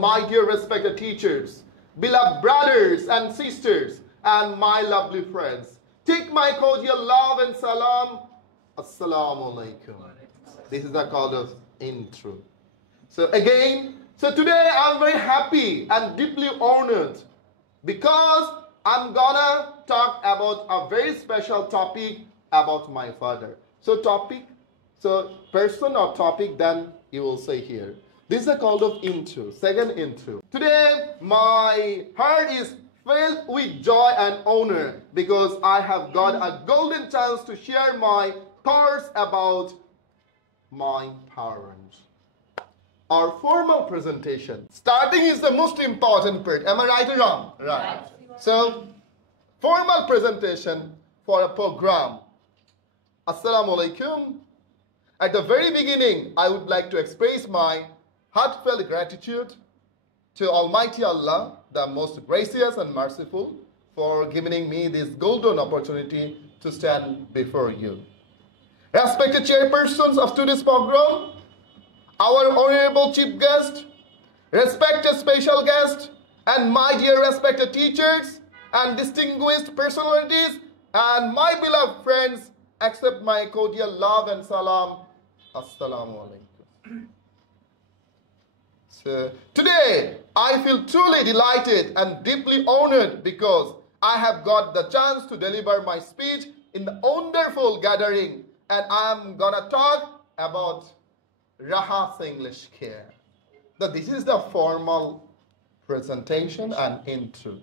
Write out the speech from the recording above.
my dear respected teachers, beloved brothers and sisters, and my lovely friends. Take my cordial love and salam. Assalamu alaikum. This is the call of intro. So today I'm very happy and deeply honored because I'm gonna talk about a very special topic about my father. So person or topic, then you will say here. This is a call of intro, second intro. Today my heart is filled with joy and honor because I have got a golden chance to share my thoughts about my parents. Our formal presentation. Starting is the most important part. Am I right or wrong? Right. So, formal presentation for a program. Assalamu alaikum. At the very beginning, I would like to express my heartfelt gratitude to Almighty Allah, the most gracious and merciful, for giving me this golden opportunity to stand before you. Respected chairpersons of today's program, our honorable chief guest, respected special guest, and my dear respected teachers and distinguished personalities, and my beloved friends, accept my cordial love and salam. Assalamu alaikum. So, today, I feel truly delighted and deeply honored because I have got the chance to deliver my speech in the wonderful gathering, and I'm gonna talk about Raha English Care. This is the formal presentation and intro.